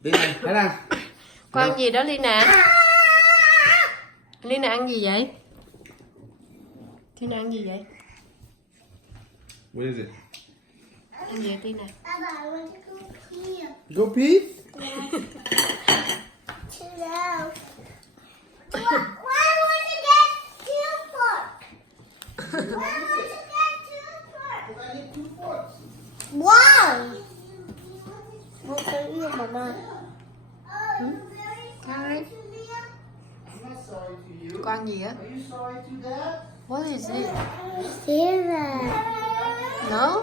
Đi này, Thái Lan. Con gì đó Lina? Lina ăn gì vậy? Lina ăn gì vậy? What is it? Ăn gì Lina? Go pee? Why would you get two forks? Why would you get two forks? I need 2 forks. Why? What are you, Mama? Cái I'm not sorry to you. con gì á? Are you sorry to Dad? What is it? Syrup. No?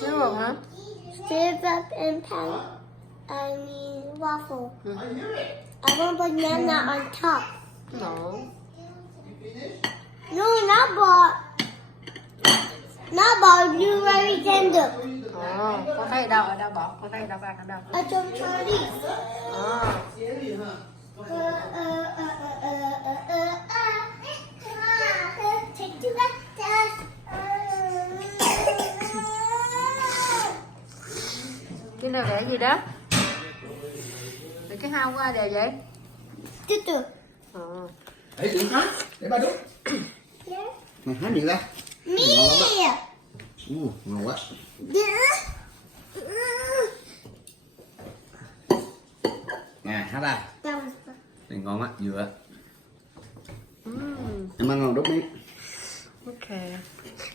Syrup hả? Syrup and pan. I mean waffle. I hear it. I want banana on top. No. You finished? No, not ball. Not ball. You very tender. Con thấy ở đâu? Ở đâu bỏ? Con thấy ở đâu? Ở đâu? I don't try this. Scary, huh? Take two back. Cái này vẽ gì đó? Để cái hao qua đề vậy? Từ từ. Để đừng há. Để ba đút. Mày há miệng ra. Me. Ngon quá. Nè, há ra. Này ngon á, dừa. Em ăn ngon đốt miếng. Ok.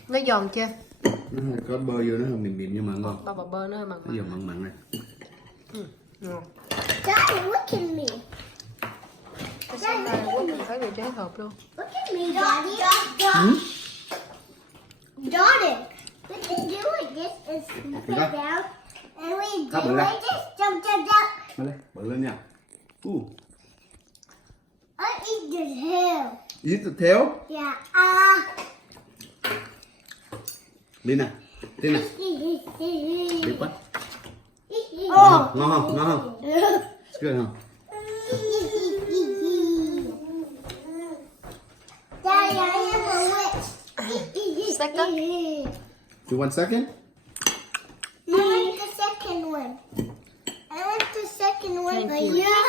Nó giòn chưa? Nó hơi có bơ vô, nó hơi mềm mềm nhưng mà ngon. Bao bơ nó hơi mặn Nó giòn mặn mặn này. ngon. Daddy, look at me. Cái sốt này quốc mình thấy bị trái hợp luôn. Look at me, Daddy. Jordan, we can do it. This is put down, and we do like this. Jump, jump, jump. Nó đây, bật lên nha. I eat the tail. Eat the tail. Yeah. Lina, Lina. Biết quá. Oh. Ngon không? Ngon không? Good không? Daddy, I am a witch. Second. You want second? I want the second one. I want the second one. Thank But you. yours.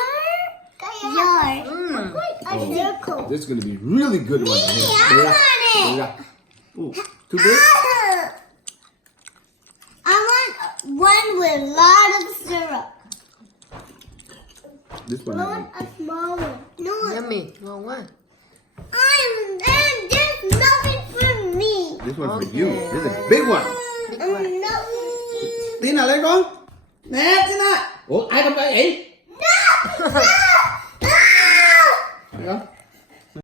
A Oh. circle. This is gonna be really good one. I Here. want it. Ooh, too big? I want one with a lot of syrup. This I one. want a small one. No, Yummy, ngon quá. there's nothing for me. This one for Okay. you. This is a big one. No. Tina lên con. Nè Tina. Ủa ai không phải vậy? No! No! Đây con.